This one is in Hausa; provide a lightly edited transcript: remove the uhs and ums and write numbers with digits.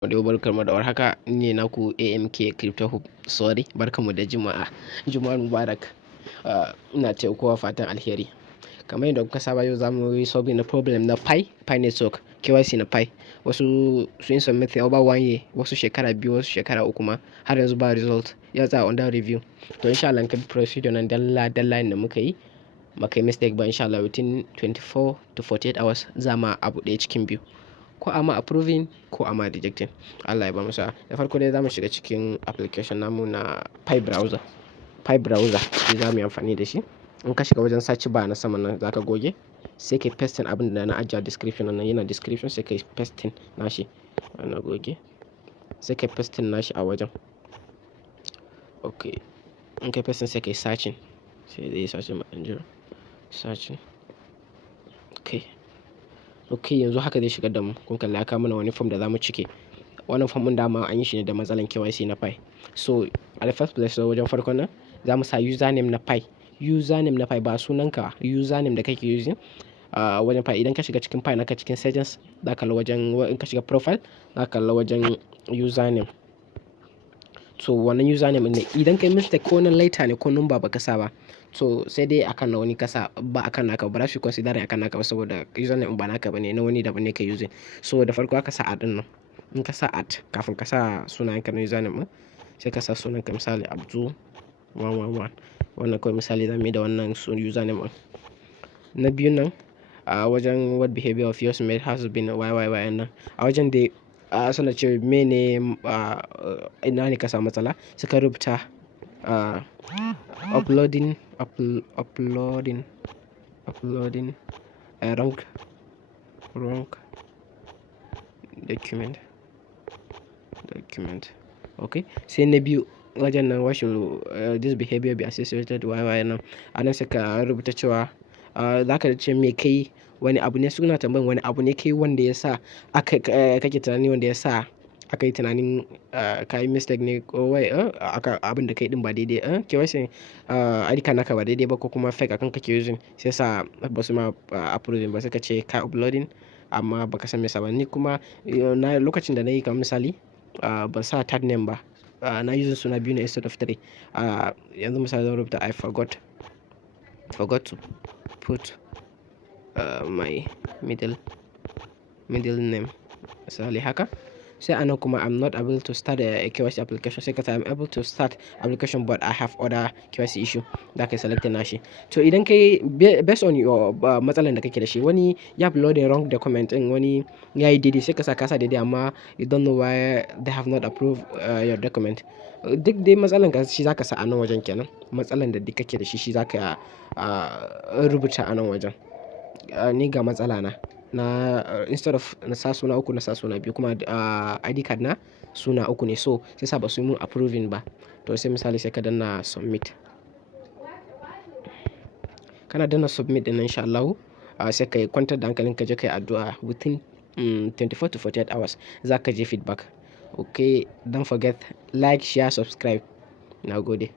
Da barkanmu da warhaka, ni ne naku AMK Crypto Hub. Sorry, barkanmu da Juma'a. Juma'a Mubarak. Ina taya kowa fatan alheri. Kamar yadda kuka saba yau za mu yi solving na problem na Pi network, KYC na Pi. Wasu sun submit over 1 year, wasu shekara 2, wasu shekara 3 ma har yanzu ba result. Ya tsaya under review. To insha Allah kan procedure nan dalla da muka yi, maka yi mistake ba insha Allah within 24 to 48 hours za ma abu ɗaya cikin biyu. Ko ama approving ko ama rejecting. Allah ya ba mu sa'a. Da farko dai za mu shiga cikin application namu na Pi browser. Pi browser shi za mu yi amfani da shi. In ka shiga wajen search bar na saman nan za ka goge, sai ka pasting abin da na ajiye description nan yana description, sai ka pasting nashi. Na goge. Sai ka pasting nashi a wajen. Okay. In ka pasting sai ka searching. Sai dai searching manager. Searching. Okay, yanzu haka zai shigar da mu. Kun kalla ya kawo mana wani form da za mu cike. Wannan form ɗin dama an yi shi ne da matsalan KYC na Pi. So, at the first place wajen farkon nan za mu sa username na Pi. Username na Pi ba sunanka, username da kake using wajen Pi. Idan ka shiga cikin Pi naka cikin settings, za ka kalla wajen, in ka shiga profile, za ka kalla wajen username. So, wannan username ne idan ka yi mistake ko na later ne ko number ba ka sa ba, so sai dai akan na wani kasa ba akan naka ba za su consider akan naka ba saboda username ba naka ba ne, na wani daban ne ka using. So da farko aka sa at ɗin nan. In ka sa at kafin ka sa sunayenka na username ɗin, sai ka sa sunanka misali Abdu111. Wannan kawai misali za mu yi da wannan username ɗin. Na biyun nan a wajen what behavior of yours made has been YYY nan. A wajen da suna ce mene ina ne ka samu matsala, suka rubuta uploading a wrong document. Okay, sai na biyu wajen nan what should this behavior be associated YY nan. A nan suka rubuta cewa za ka ce me kai, wani abu ne suna tambayin wani abu ne kai wanda ya sa kake tunani wanda ya sa aka yi tunanin ka yi mistake ne ko wai abin da kai din ba daidai KYC ID card naka ba daidai ba ko kuma fake akan kake using, sai sa ba su ma approving ba, sai ka ce ka uploading amma baka san me yasa ba. Ni kuma lokacin da na yi kamar misali ban sa tag name ba, na using suna biyu ne instead of 3. Yanzu misali zan rubuta I forgot to put my middle name misali haka. Sai anan kuma I'm not able to start a KYC application, sai ka ce I'm able to start application but I have other KYC issue. Za ka yi selecting nashi. To idan kai based on your matsalan da kake da shi, wani ya upload a wrong document ɗin, wani ya yi daidai sai ka sa daidai amma you don't know why they have not approved your document. Duk dai matsalan ka shi za ka sa a nan wajen kenan. Matsalan da duk kake da shi za ka rubuta a nan wajen. Ni ga matsala na instead of na sa suna 3 na sa suna 2 kuma ID card na suna 3 ne, so sai sa ba su yi mun approving ba. To sai misali sai ka danna submit. Kana danna submit ɗin insha Allah sai ka yi kwantar da hankalin ka je ka yi addu'a within 24 to 48 hours za ka je feedback. Okay, don't forget like, share, subscribe. Na gode.